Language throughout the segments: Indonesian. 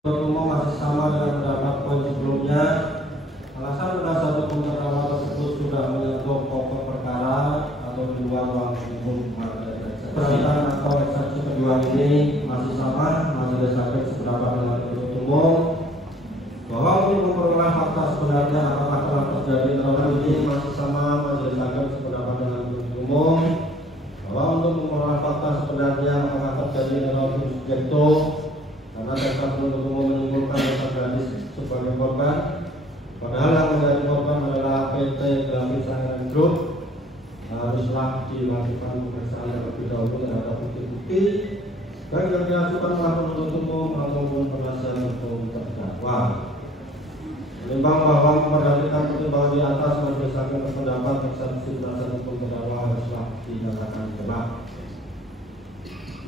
Umum masih sama dengan pendapat poin sebelumnya. Alasan penasihat hukum terdakwa tersebut sudah menyentuh pokok perkara atau di luar ruang hukum keberatan atau eksepsi kedua ini masih sama. Majelis hakim sependapat dengan penuntut umum bahwa untuk memperoleh fakta sebenarnya apakah telah terjadi teror ini masih sama. Majelis hakim sependapat dengan penuntut umum bahwa untuk memperoleh fakta sebenarnya apakah terjadi teror subjektif karena jaksa penuntut umum menyimpulkan data gadis sebagai korban, padahal yang menjadi korban adalah PT Grafis Pangeran Group, haruslah dilakukan pemeriksaan terlebih dahulu terhadap bukti-bukti baik yang diajukan oleh penuntut umum maupun penasihat hukum terdakwa. Menimbang bahwa memperhatikan pertimbangan di atas, majelis hakim berpendapat eksepsi penasihat hukum terdakwa haruslah dinyatakan benar.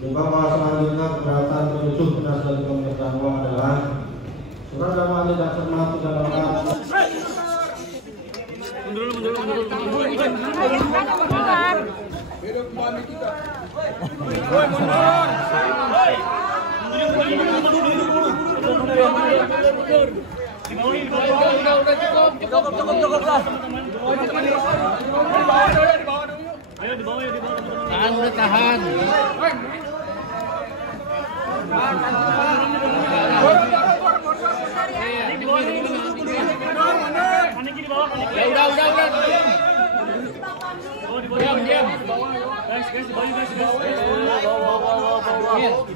Menimbang bahwa selanjutnya keberatan menuju penasihat hukum terdakwa adalah surat dakwaan tidak cermat tidak lengkap. Tahan, udah tahan. Ya udah. Diam. Guys, di bawah guys.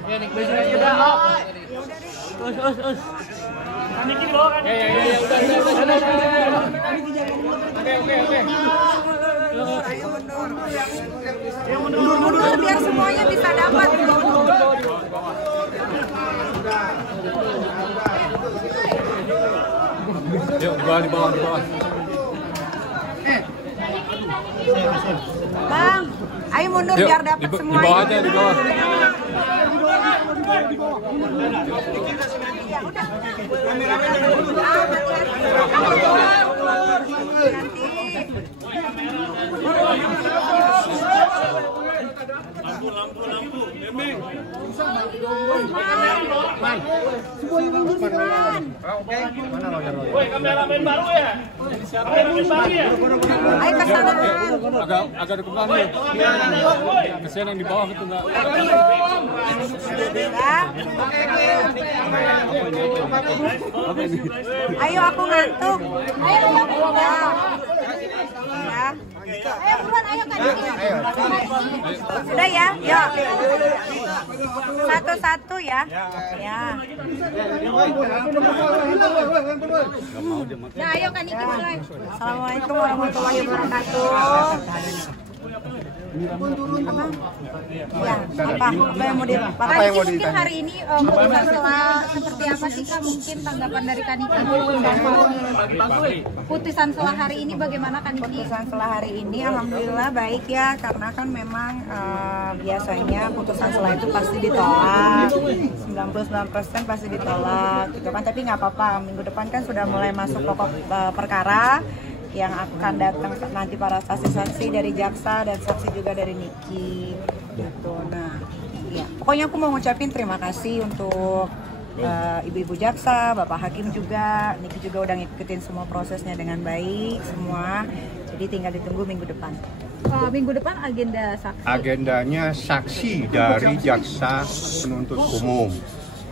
Ya, naik baju aja dah. Us. Niki di bawah kan? Ya, udah. Oke. Mundur biar semuanya bisa dapat. Yuk, di bawah. Bang, ayo mundur biar dapat semuanya. Di bawah aja, di bawah. Lampu, Memeng. Man. Semuanya mundur Man. Oke. Mana lawyer? Woi, kameramen baru ya? Kameramen baru ya? Ayo ke sana. Agak dekat nih. Kesian yang di bawah itu enggak. Ayo aku ngantuk. Ayo. Ya. Ayo buruan, ayo kan. Sudah ya? Yuk. Satu-satu ya. Ya. Nah, ayo kan Niki mulai. Assalamualaikum warahmatullahi wabarakatuh. Ya, apa yang mau ditanya? Mungkin hari ini putusan selah seperti apa sih Kak? Mungkin tanggapan dari Kak Niki. Putusan selah hari ini bagaimana Kak Niki? Putusan selah hari ini alhamdulillah baik ya, karena kan memang biasanya putusan selah itu pasti ditolak. 99% pasti ditolak gitu kan, tapi nggak apa-apa. Minggu depan kan sudah mulai masuk pokok perkara yang akan datang nanti para saksi-saksi dari jaksa dan saksi juga dari Niki gitu. Nah, ya pokoknya aku mau ngucapin terima kasih untuk ibu-ibu jaksa, bapak hakim juga, Niki juga udah ngikutin semua prosesnya dengan baik semua. Jadi tinggal ditunggu minggu depan. Minggu depan agenda saksi. Agendanya saksi dari jaksa penuntut umum.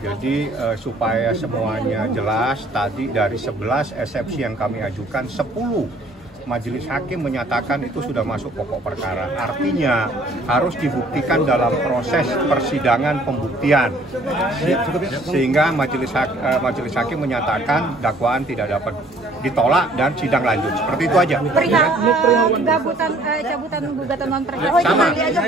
Jadi supaya semuanya jelas, tadi dari 11 eksepsi yang kami ajukan, 10 majelis hakim menyatakan itu sudah masuk pokok perkara. Artinya harus dibuktikan dalam proses persidangan pembuktian. Sehingga majelis hakim menyatakan dakwaan tidak dapat ditolak dan sidang lanjut. Seperti itu aja. Perihal cabutan gugatan non perkara. Oh, sama. Nanti aja.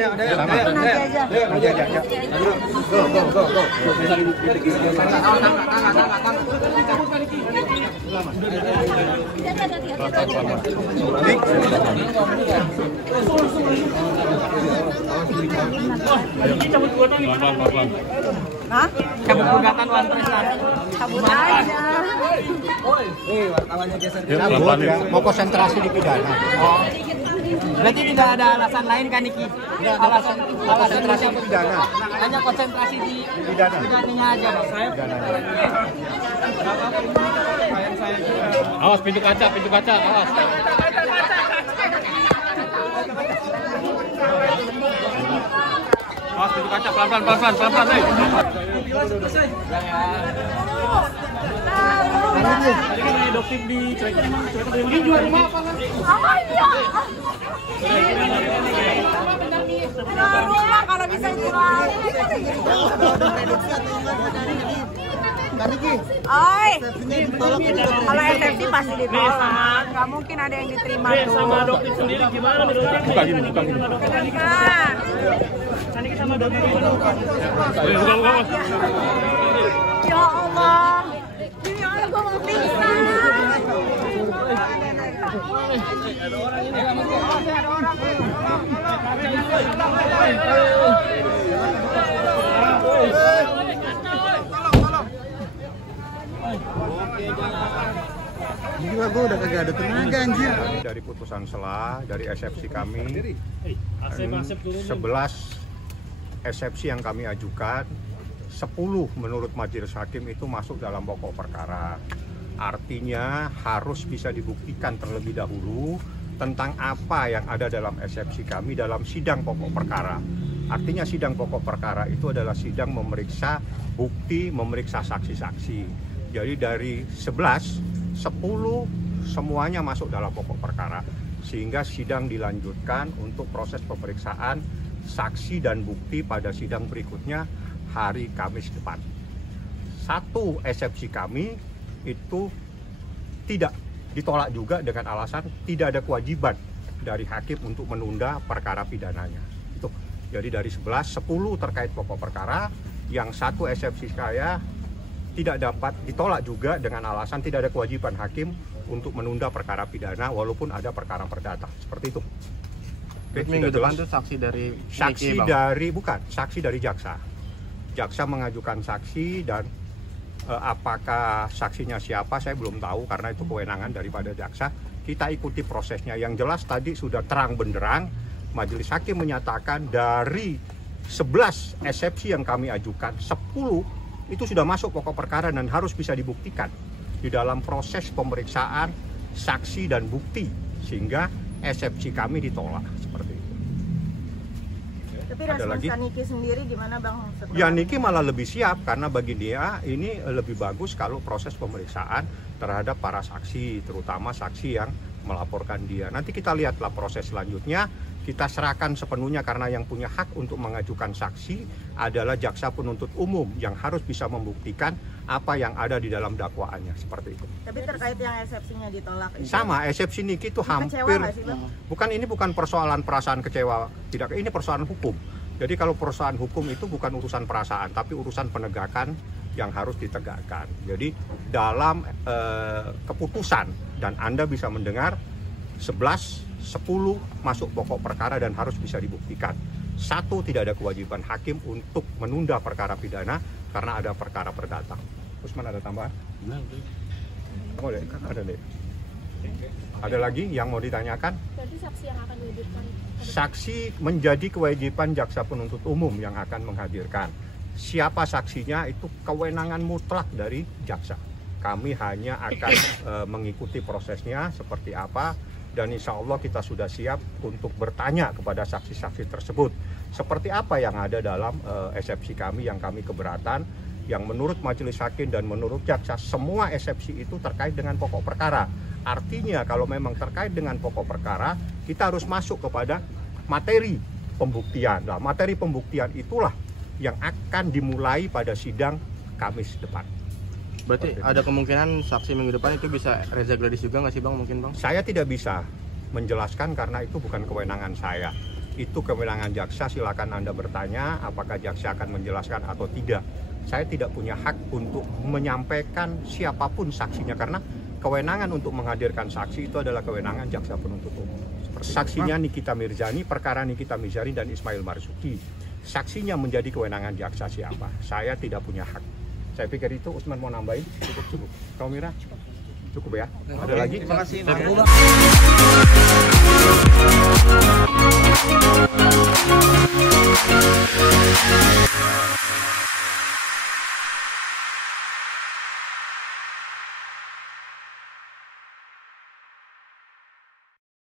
Ini cabut gugatan nih. Hah? Cabut gugatan Wanprestan. Cabut aja. Cabut ya, mau konsentrasi di pidana. Berarti tidak ada alasan lain kan Niki? Alasan konsentrasi pidana. Hanya konsentrasi di pidananya aja, Bang. Awas pintu kaca, awas. Awas pintu kaca, pelan-pelan. Tadi kan adoptif di kalau bisa Oi, kalau SFC pasti ditolak, nggak mungkin ada yang diterima tuh. Sama adoptif sendiri gimana nih? buka gini. Sama adoptif gimana? Ya Allah, ini orang gue mau pingsan. Gila, gue udah kagak ada tenaga anjir. Dari putusan sela, dari eksepsi kami, 11 eksepsi yang kami ajukan, 10 menurut majelis hakim itu masuk dalam pokok perkara. Artinya harus bisa dibuktikan terlebih dahulu tentang apa yang ada dalam eksepsi kami dalam sidang pokok perkara. Artinya sidang pokok perkara itu adalah sidang memeriksa bukti, memeriksa saksi-saksi. Jadi dari 10 semuanya masuk dalam pokok perkara. Sehingga sidang dilanjutkan untuk proses pemeriksaan saksi dan bukti pada sidang berikutnya hari Kamis depan. 1 eksepsi kami itu tidak ditolak juga dengan alasan tidak ada kewajiban dari hakim untuk menunda perkara pidananya. Itu. Jadi dari 11, 10 terkait pokok perkara, yang 1 eksepsi saya tidak dapat ditolak juga dengan alasan tidak ada kewajiban hakim untuk menunda perkara pidana walaupun ada perkara perdata. Seperti itu. Oke, Minggu depan itu saksi dari saksi Niki, dari bukan, saksi dari jaksa. Jaksa mengajukan saksi dan apakah saksinya siapa saya belum tahu karena itu kewenangan daripada jaksa. Kita ikuti prosesnya. Yang jelas tadi sudah terang benderang majelis hakim menyatakan dari 11 eksepsi yang kami ajukan, 10 itu sudah masuk pokok perkara dan harus bisa dibuktikan di dalam proses pemeriksaan saksi dan bukti, sehingga eksepsi kami ditolak seperti itu. Tapi Ada lagi? Niki sendiri gimana Bang? Ya Niki malah lebih siap karena bagi dia ini lebih bagus kalau proses pemeriksaan terhadap para saksi, terutama saksi yang melaporkan dia. Nanti kita lihatlah proses selanjutnya, kita serahkan sepenuhnya karena yang punya hak untuk mengajukan saksi adalah jaksa penuntut umum yang harus bisa membuktikan apa yang ada di dalam dakwaannya, seperti itu. Tapi terkait yang eksepsinya ditolak itu, Sama, eksepsi Niki itu hampir nggak sih, Bang? bukan persoalan perasaan kecewa, tidak, ini persoalan hukum. Jadi kalau persoalan hukum itu bukan urusan perasaan, tapi urusan penegakan yang harus ditegakkan. Jadi dalam keputusan, dan Anda bisa mendengar 11, 10 masuk pokok perkara dan harus bisa dibuktikan. 1, tidak ada kewajiban hakim untuk menunda perkara pidana karena ada perkara perdata. Usman ada tambahan? Oh, ada deh. Ada lagi yang mau ditanyakan? Berarti saksi yang akan dihadirkan? Saksi menjadi kewajiban jaksa penuntut umum yang akan menghadirkan. Siapa saksinya itu kewenangan mutlak dari jaksa. Kami hanya akan mengikuti prosesnya seperti apa, dan insya Allah kita sudah siap untuk bertanya kepada saksi-saksi tersebut. Seperti apa yang ada dalam eksepsi kami yang kami keberatan, yang menurut majelis hakim dan menurut jaksa semua eksepsi itu terkait dengan pokok perkara. Artinya kalau memang terkait dengan pokok perkara, kita harus masuk kepada materi pembuktian. Nah, materi pembuktian itulah yang akan dimulai pada sidang Kamis depan. Berarti ada kemungkinan saksi minggu depan itu bisa Reza Gladys juga nggak sih Bang, mungkin Bang? Saya tidak bisa menjelaskan karena itu bukan kewenangan saya. Itu kewenangan jaksa, silakan Anda bertanya apakah jaksa akan menjelaskan atau tidak. Saya tidak punya hak untuk menyampaikan siapapun saksinya karena kewenangan untuk menghadirkan saksi itu adalah kewenangan jaksa penuntut umum. Saksinya Nikita Mirzani, perkara Nikita Mirzani dan Ismail Marzuki. Saksinya menjadi kewenangan jaksa siapa? Saya tidak punya hak. Saya pikir itu. Usman mau nambahin? Cukup. Kamu Mira? Cukup ya? Ada lagi? Terima kasih. We'll be right back.